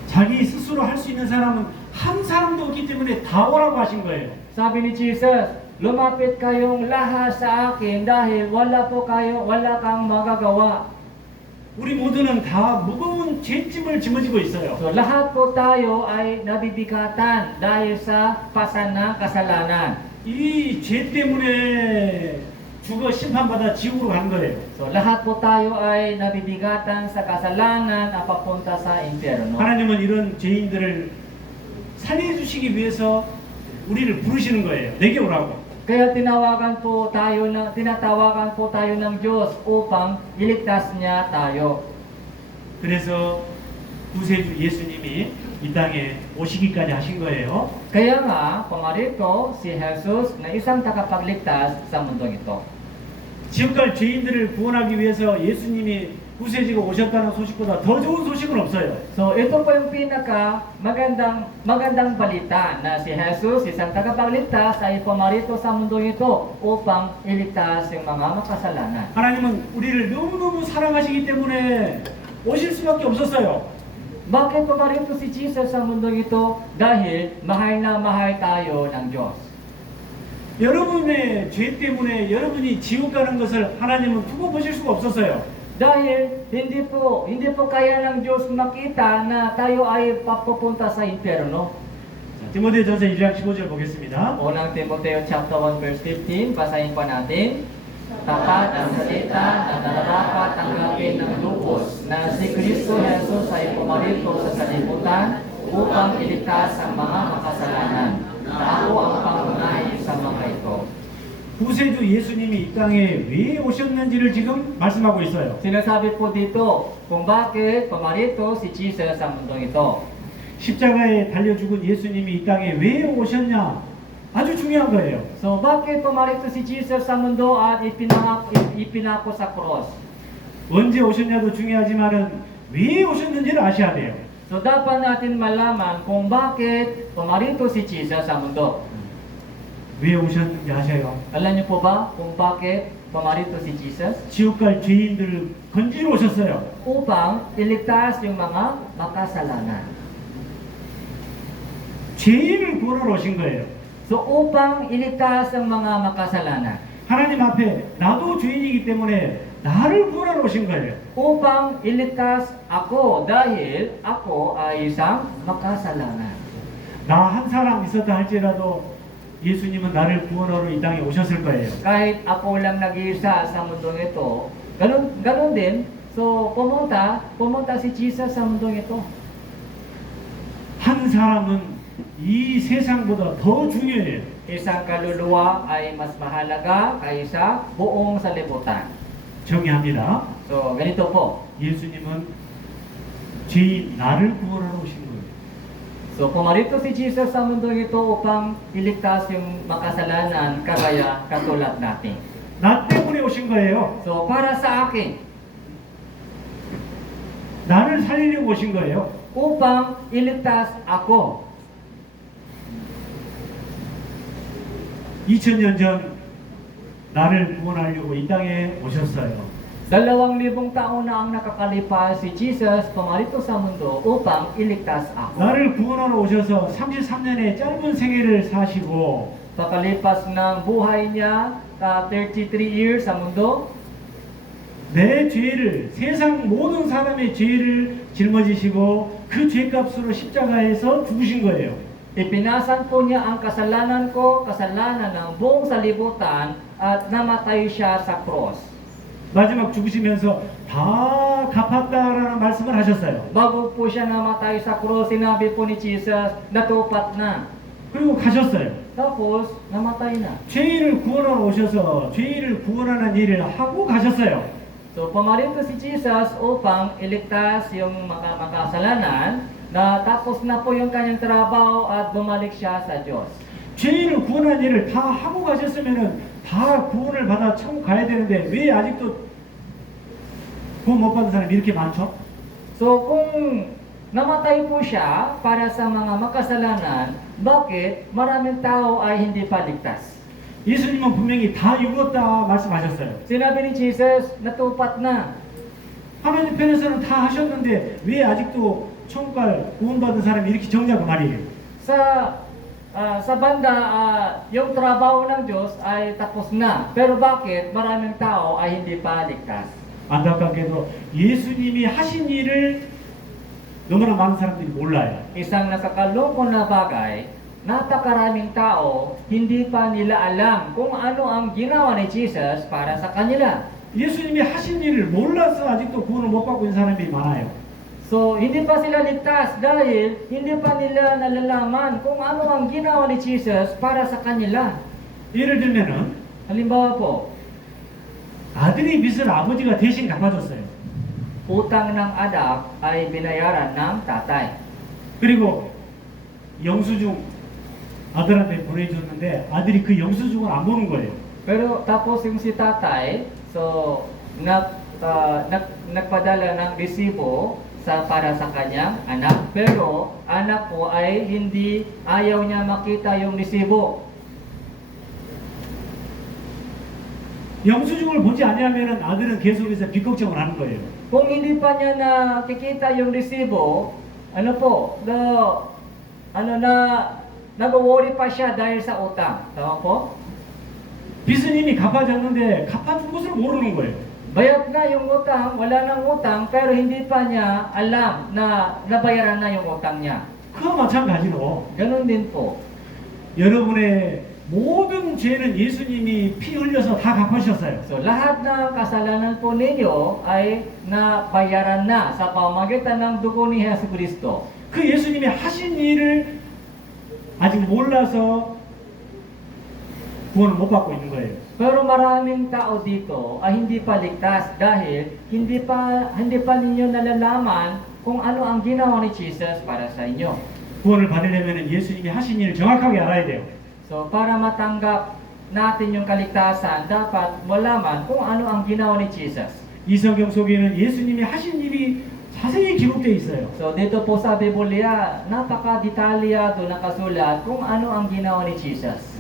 자기 스스로 할 수 있는 사람은 한 사람도 없기 때문에 다 오라고 하신 거예요. Sabi ni Jesus, lumapit kayong lahat sa akin dahil wala kang magagawa. 우리 모두는 다 무거운 죄짐을 짊어지고 있어요. So lahat po tayo ay nabibigatan dahil sa pasan ng kasalanan. 이 죄 때문에 죽어 심판받아 지옥으로 가는 거예요. So lahat po tayo ay nabibigatan sa kasalanan at papunta sa impyerno. 하나님은 이런 죄인들을 살려주시기 위해서 우리를 부르시는 거예요. 내게 오라고. Kaya tinatawagan po tayo ng Diyos upang iligtas niya tayo. 그래서 구세주 예수님이 이 땅에 오시기까지 하신 거예요. Kaya nga, pumarito si Jesus na isang tagapagligtas sa mundong ito. 지옥갈 죄인들을 구원하기 위해서 예수님이 구세주가 오셨다는 소식보다 더 좋은 소식은 없어요. So ito po yung magandang balita na si Jesus, isang tagapagligtas, ay pumarito sa mundong ito upang iligtas yung mga makasalanan. 하나님은 우리를 너무너무 사랑하시기 때문에 오실 수밖에 없었어요. Bakit pumarito si Jesus sa mundong ito? Dahil mahal na mahal tayo ng Diyos. 여러분의 죄 때문에 여러분이 지옥 가는 것을 하나님은 두고 보실 수가 없었어요. Dahil hindi po kaya ng Diyos makita na tayo ay papupunta sa impyerno. 디모데전서 1장 15절 보겠습니다. Unang Timoteo chapter 1 verse 15, basahin pa natin. Tapat ang salita na dapat tanggapin ng lubos na si Kristo Jesus ay pumarito sa sanlibutan upang iligtas ang mga makasalanan. Na ako ang pangunay sa mga ito. 구세주 예수님이 이 땅에 왜 오셨는지를 지금 말씀하고 있어요. Sinasabi po dito kung bakit pumarito si Jesus sa mundong ito. 십자가에 달려 죽은 예수님이 이 땅에 왜 오셨냐? 아주 중요한 거예요. So bakit pumarito si Jesus sa mundo at ipinako sa cross? 언제 오셨냐도 중요하지만은 왜 오셨는지를 아셔야 돼요. So dapat natin malaman kung bakit pumarito si Jesus sa mundo. 왜 오셨는지 아셔요? Alam niyo po ba kung bakit pumarito si Jesus? 지옥 갈 죄인들을 건지러 오셨어요. Upang iligtas yung mga makasalanan. 죄인을 구원하러 오신 거예요. So upang iligtas ang mga makasalanan. 하나님 앞에 나도 죄인이기 때문에 나를 구원하러 오신 거예요. Upang iligtas ako dahil ako ay isang makasalanan. 나 한 사람 있었다 할지라도 예수님은 나를 구원하러 이 땅에 오셨을 거예요. Kahit ako lang nag-iisa sa mundong ito, ganun din, so pumunta si Jesus sa mundong ito. 한 사람은 이 세상보다 더 중요해요. Isang kaluluwa ay mas mahalaga kaysa buong sanlibutan. 정의합니다. So, ganito po. 예수님은 죄인 나를 구원하러 오신 거예요. So, pumarito si Jesus sa mundong ito upang iligtas yung makasalanan kagaya katulad natin. 나 때문에 오신 거예요. So, para sa akin, 나를 살리려고 오신 거예요. upang iligtas ako. 2000년 전 나를 구원하려고 이 땅에 오셨어요. 2,000 taon na ang nakakalipas si Jesus pumarito sa mundo upang iligtas ako. 나를 구원하러 오셔서 33년의 짧은 생애를 사시고 Pakalipas ng buhay niya, 33 years sa mundo, 내 죄를 세상 모든 사람의 죄를 짊어지시고 그 죄값으로 십자가에서 죽으신 거예요. ipinasan po niya ang kasalanan ko, kasalanan ng buong salibutan, at namatay siya sa cross. 마지막 죽으시면서 다 갚았다라는 말씀을 하셨어요. Bago po siya namatay sa cross, sinabi po ni Jesus, natupat na. 그리고 가셨어요. Tapos, namatay na. 죄인을 구원하러 오셔서 죄인을 구원하는 일을 하고 가셨어요. So, pumarito si Jesus upang iligtas yung makasalanan, na tapos na po yung kanyang trabaho at bumalik siya sa Diyos. 죄인을 구원하는 일을 다 하고 가셨으면은 다 구원을 받아 천국 가야 되는데 왜 아직도 구원 못 받은 사람이 이렇게 많죠? So, kung namatay po siya para sa mga makasalanan, bakit maraming tao ay hindi pa ligtas? 예수님은 분명히 다 이루었다 말씀하셨어요. Sinabi ni Jesus, natupat na. 하나님 편에서는 다 하셨는데 왜 아직도 천국 갈 구원받은 사람이 이렇게 적냐고 말이에요. Sa banda, yung trabaho ng Diyos ay tapos na. Pero bakit maraming tao ay hindi pa ligtas? 안타깝게도 예수님이 하신 일을 너무나 많은 사람들이 몰라요. Isang nakakalungkot na bagay, napakaraming tao, hindi pa nila alam kung ano ang ginawa ni Jesus para sa kanila. 예수님이 하신 일을 몰라서 아직도 구원을 못 받고 있는 사람들이 많아요. So, hindi pa sila ligtas dahil hindi pa nila nalalaman kung ano ang ginawa ni Jesus para sa kanila. 예를 들면은 Halimbawa po, 아들이 빚을 아버지가 대신 갚아줬어요. utang ng anak ay binayaran ng tatay. 그리고 영수증 아들한테 보내줬는데 아들이 그 영수증을 안 보는 거예요. Pero tapos yung si tatay, so nagpadala ng resibo para sa kanyang anak. Pero anak po ay hindi ayaw niya makita yung resibo. 영수증을 보지 않으면은 아들은 계속해서 빚 걱정을 하는 거예요. Kung hindi pa niya nakikita yung resibo, nag-worry pa siya dahil sa utang. Tama po? 빚은 이미 갚아졌는데 갚아준 것을 모르는 거예요. Bayad na yung utang, wala nang utang, pero hindi pa niya alam na nabayaran na yung utang niya. 그와 마찬가지로 Ganon din po. 여러분의 모든 죄는 예수님이 피 흘려서 다 갚으셨어요. So, lahat ng kasalanan po ninyo ay nabayaran na sa pamamagitan ng dugo ni Hesus Kristo. 그 예수님이 하신 일을 아직 몰라서 구원을 못 받고 있는 거예요. Pero maraming tao dito ay hindi pa ligtas dahil hindi pa ninyo nalalaman kung ano ang ginawa ni Jesus para sa inyo. 구원을 받으려면 예수님이 하신 일을 정확하게 알아야 돼요. So, para matanggap natin yung kaligtasan, dapat malaman kung ano ang ginawa ni Jesus. 이 성경 속에는 예수님이 하신 일이 자세히 기록되어 있어요. So, dito po sa Biblia, napaka-detalyado nakasulat kung ano ang ginawa ni Jesus.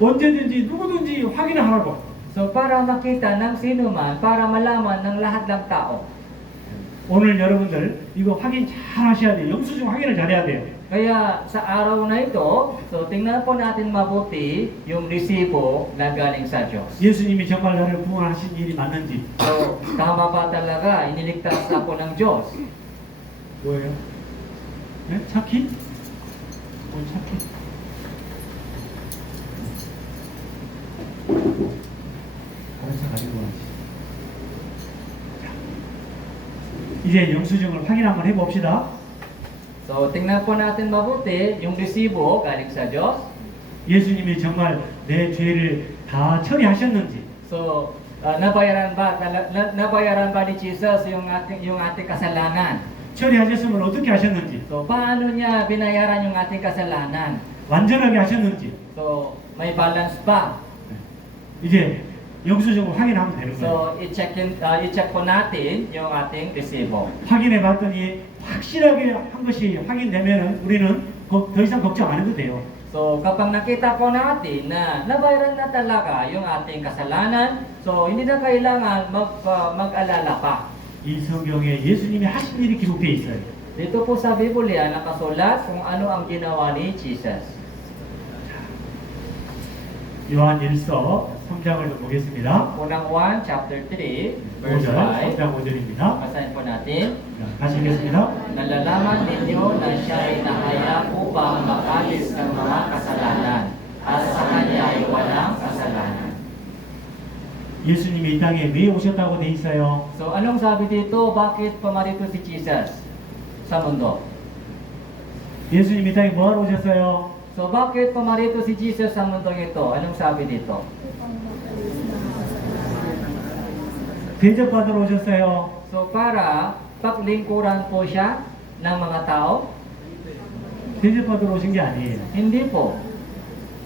언제든지 누구든지 확인하라고. So, para makita ng sino man, para malaman ng lahat ng tao. 오늘 여러분들 이거 확인 잘 하셔야 돼요. 영수증 확인을 잘해야 돼요. Kaya sa araw na ito, so tingnan po natin mabuti yung resibo na galing sa Diyos. 예수님이 정말 나를 구원하신 일이 맞는지. So, tama ba talaga, iniligtas ako ng Diyos? 뭐예요? 네? 차키? 뭘 차키? 다른 차 가지고 와야지. 이제 영수증을 확인 한번 해봅시다. So, tingnan po natin mabuti yung resibo galing sa Diyos. 예수님이 정말 내 죄를 다 처리하셨는지, So, nabayaran ba ni Jesus yung ating kasalanan? 처리하셨으면 어떻게 하셨는지, So, paano niya binayaran yung ating kasalanan? 완전하게 하셨는지, So, may balance ba? 이제 영수증을 확인하면 되는 거예요. So, i-check po natin yung ating resibo. 확인해 봤더니 확실하게 한 것이 확인되면은 우리는 더 이상 걱정 안 해도 돼요. So, kapag nakita po natin na nabayaran na talaga yung ating kasalanan, so hindi na kailangan mag-alala pa. 이 성경에 예수님이 하신 일이 기록되어 있어요. Dito po sa Biblia nakasulat kung ano ang ginawa ni Jesus. 요한 1서 3장을 좀 보겠습니다. Unang 1, chapter 3, verse 5절, 5. 3장 5절입니다. Basahin po natin. 다시 읽겠습니다. Nalalaman ninyo na siya ay nahayag upang makalis ng mga kasalanan at sa kanya ay walang kasalanan. 예수님이 이 땅에 왜 오셨다고 돼 있어요? So anong sabi dito? Bakit pumarito si Jesus sa mundo? 예수님이 이 땅에 뭐하러 오셨어요? So bakit pumarito si Jesus sa mundong ito? Anong sabi dito? 대접받으러 오셨어요? So para paglingkuran po siya ng mga tao? 대접받으러 오신 게 아니에요. Hindi po.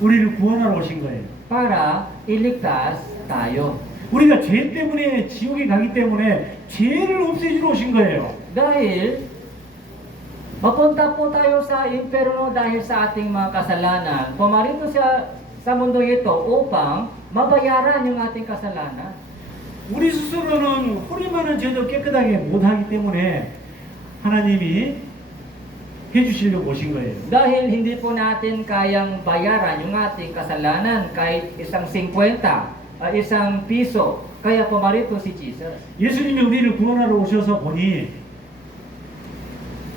우리를 구원하러 오신 거예요. Para iligtas tayo. 우리가 죄 때문에 지옥에 가기 때문에 죄를 없애주러 오신 거예요. Dahil mapunta po tayo sa impyerno dahil sa ating mga kasalanan. Pumarito siya sa mundo ito upang mabayaran yung ating kasalanan. 우리 스스로는 허리만한 죄도 깨끗하게 못하기 때문에 하나님이 해주시려고 오신 거예요. Dahil hindi po natin kayang bayaran yung ating kasalanan kahit isang 50, isang piso. Kaya pumarito si Jesus. 예수님이 우리를 구원하러 오셔서 보니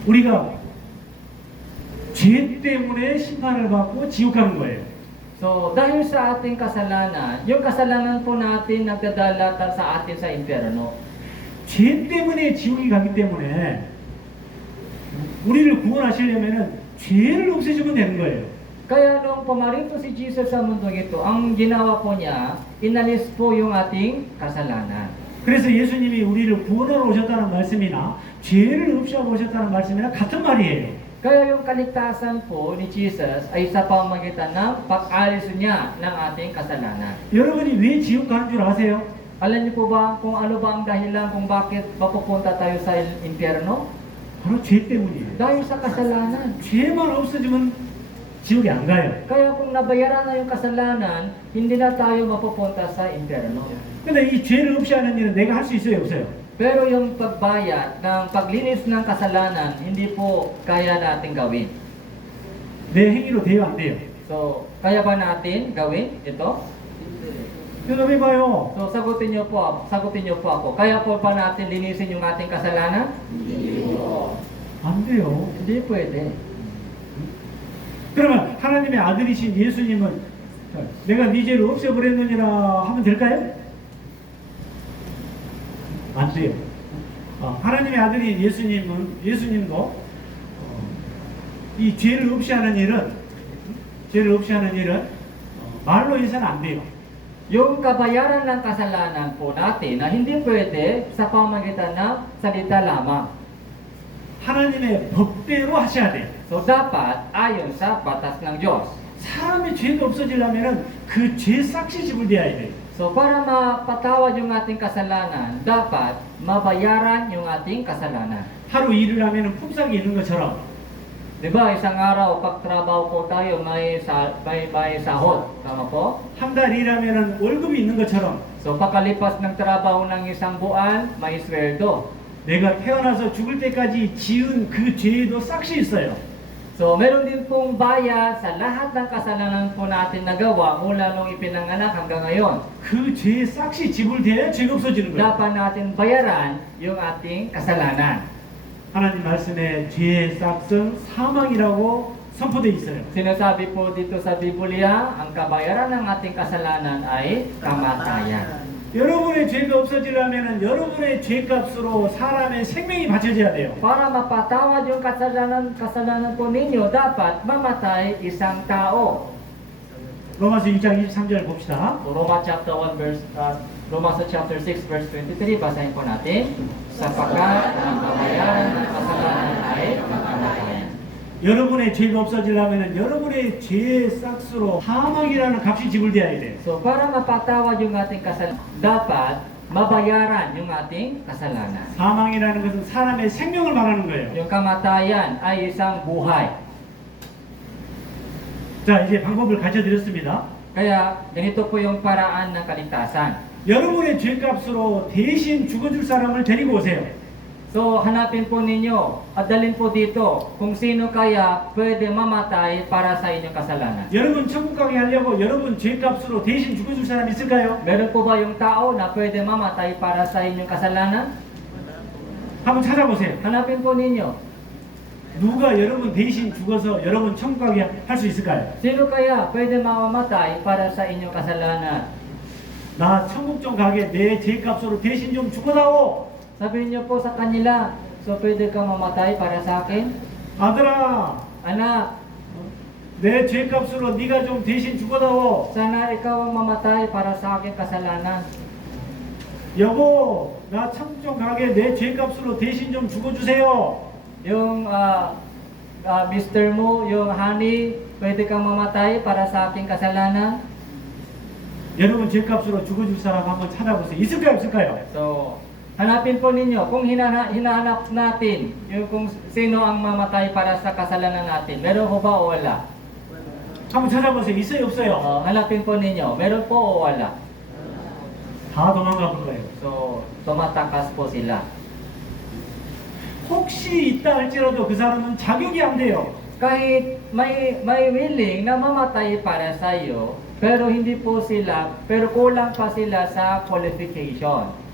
우리가 죄 때문에 심판을 받고 지옥 가는 거예요. So, dahil sa ating kasalanan, yung kasalanan po natin nagdadala sa atin sa impyerno. 죄 때문에 지옥에 가기 때문에 우리를 구원하시려면은 죄를 없애주면 되는 거예요. Kaya nung pumarito si Jesus sa mundong ito, ang ginawa po niya, inalis po yung ating kasalanan. 그래서 예수님이 우리를 구원하러 오셨다는 말씀이나 죄를 없애하러 오셨다는 말씀이나 같은 말이에요. Kaya yung kaligtasan po ni Jesus ay sa pamamagitan ng pag-alis niya ng ating kasalanan. 여러분이 왜 지옥 가는 줄 아세요? Alam niyo po ba kung ano ba ang dahilan kung bakit mapupunta tayo sa impyerno? 바로 죄 때문이에요. Dahil sa kasalanan. 죄만 없어지면 지옥에 안 가요. Kaya kung nabayaran na yung kasalanan, hindi na tayo mapupunta sa impyerno. 근데 이 죄를 없애하는 일은 내가 할 수 있어요, 없어요? Pero yung pagbayad ng paglinis ng kasalanan, hindi po kaya natin gawin. 내 행위로 돼요, 안 돼요? So, kaya ba natin gawin ito? 대답해봐요. So, sagutin niyo po ako. Kaya po ba natin linisin yung ating kasalanan? 안 돼요. Hindi pwede. 그러면 하나님의 아들이신 예수님은 내가 네 죄를 없애버렸느니라 하면 될까요? 안 돼요. 하나님의 아들인 예수님도 이 죄를 없애하는 일은 말로 해서는 안 돼요. Yung kabayaran ng kasalanan po natin na hindi pwede sa pamagitan ng salita lamang. 하나님의 법대로 하셔야 돼요. So, dapat ayon sa batas ng Diyos. 사람의 죄도 없어지려면은 그 죄 싹이 지불돼야 돼요. So, para mapatawad yung ating kasalanan, dapat mabayaran yung ating kasalanan. 하루 일을 하면은 품삯이 있는 것처럼 Diba, isang araw, pagtrabaho po tayo, may sahod. Tama po? 한 달 일하면은 월급이 있는 것처럼 So, pakalipas ng trabaho ng isang buwan, may sweldo. 내가 태어나서 죽을 때까지 지은 그 죄도 싹이 있어요. So, meron din pong bayad sa lahat ng kasalanan po natin nagawa mula nung ipinanganak hanggang ngayon. 그 죄의 싹이 지불돼야 죄가 없어지는 거예요. Dapat natin bayaran yung ating kasalanan. 하나님 말씀에 죄의 싹은 사망이라고 선포되어 있어요. Sinasabi po dito sa Biblia, ang kabayaran ng ating kasalanan ay kamatayan. 여러분의 죄가 없어지려면 여러분의 죄값으로 사람의 생명이 바쳐져야 돼요. Para mapatawad yung kasalanan po ninyo, dapat mamatay isang tao. 로마서 1장 23절 봅시다. So, Romans chapter 6 verse 23, basahin po natin. Sapagkat ang kabayaran ng kasalanan ay kamatayan. 여러분의 죄가 없어지려면 여러분의 죄의 싹수로 사망이라는 값이 지불되어야 돼요. So, para mapatawad yung ating kasalanan, dapat mabayaran yung ating kasalanan. 사망이라는 것은 사람의 생명을 말하는 거예요. Yung kamatayan ay isang buhay. 자, 이제 방법을 가르쳐 드렸습니다. Kaya, ganito po yung paraan ng kaligtasan. 여러분의 죄값으로 대신 죽어줄 사람을 데리고 오세요. So, hanapin po ninyo at dalhin po dito kung sino kaya pwede mamatay para sa inyong kasalanan. 여러분 천국 가게 하려고 여러분 죄값으로 대신 죽어줄 사람 있을까요? Meron po ba yung tao na pwede mamatay para sa inyong kasalanan? 한번 찾아보세요. Hanapin po ninyo. 누가 여러분 대신 죽어서 여러분 천국 가게 할 수 있을까요? Sino kaya pwede mamamatay para sa inyong kasalanan? 나 천국 좀 가게 내 죄값으로 대신 좀 죽어다오. Sabihin niyo po sa kanila, so pwede kang mamatay para sa akin? 아들아, Anak, 내 죄값으로 네가 좀 대신 죽어다오. sana ikaw ang mamatay para sa aking kasalanan. 여보, 나 천국 좀 가게 내 죄값으로 대신 좀 죽어주세요. Yung mister mo, yung honey, pwede kang mamatay para sa aking kasalanan? 여러분 죄값으로 죽어줄 사람 한번 찾아보세요. 있을까요, 없을까요? So, hanapin po ninyo kung hinahanap natin yung kung sino ang mamatay para sa kasalanan natin. Meron po ba o wala? 한번 찾아보세요. 있어요, 없어요? Hanapin po ninyo. Meron po o wala? 다 도망가 볼 거예요. So, tumatakas po sila. 혹시 있다 할지라도 그 사람은 자격이 안 돼요. Kahit may willing na mamatay para sa iyo, pero hindi po sila, pero kulang pa sila sa qualification.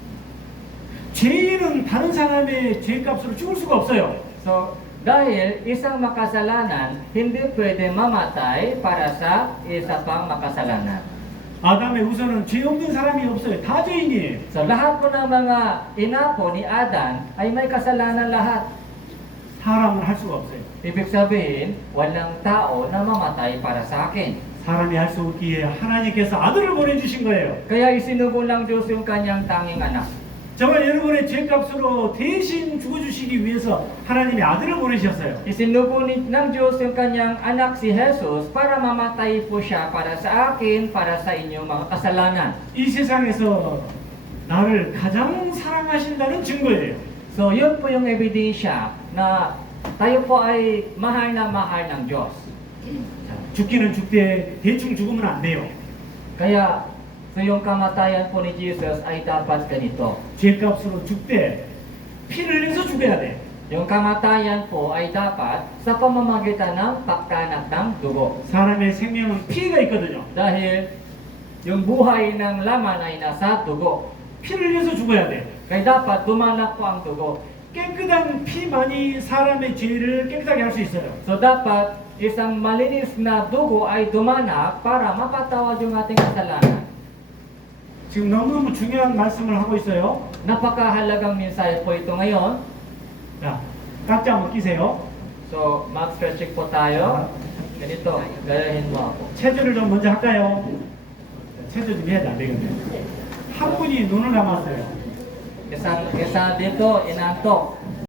죄인은 다른 사람의 죄값으로 죽을 수가 없어요. So, dahil isang makasalanan, hindi pwede mamatay para sa isa pang makasalanan. 아담의 후손은 죄 없는 사람이 없어요. 다 죄인이에요. So, lahat po ng mga ina po ni Adan ay may kasalanan lahat. 사람은 할 수가 없어요. Ibig sabihin, walang tao na mamatay para sa akin. 사람이 할 수 없기에 하나님께서 아들을 보내주신 거예요. Kaya isinugo ng Diyos yung kanyang tanging anak. 저와 여러분의 죄값으로 대신 죽어주시기 위해서 하나님이 아들을 보내셨어요. Isinugo ng Diyos yung kanyang anak si Jesus para mamatay po siya para sa akin, para sa inyong mga kasalanan. 이 세상에서 나를 가장 사랑하신다는 증거예요. So, yun po yung ebidensya na tayo po ay mahal na mahal ng Diyos. 죽기는 죽되 대충 죽으면 안 돼요. Kaya, so yung kamatayan po ni Jesus ay dapat ganito. 죄값으로 죽되 피를 흘려서 죽어야 돼. Yung kamatayan po ay dapat sa pamamagitan ng pagkanak ng dugo. 사람의 생명은 피가 있거든요. Dahil yung buhay ng laman ay nasa dugo. 피를 흘려서 죽어야 돼. Kaya dapat dumanak po ang dugo. 깨끗한 피만이 사람의 죄를 깨끗하게 할 수 있어요. So dapat isang malinis na dugo ay dumanak para mapatawad yung ating kasalanan. 지금 너무너무 중요한 말씀을 하고 있어요. Napakahalagang mensahe po ito ngayon. 자, 깍지 한번 끼세요. So, mag-stretching po tayo. Ganito, gayahin mo ako. 체조를 좀 먼저 할까요? 체조 좀 해야 안 되겠네. 한 분이 눈을 감았어요. Isa dito, inantok.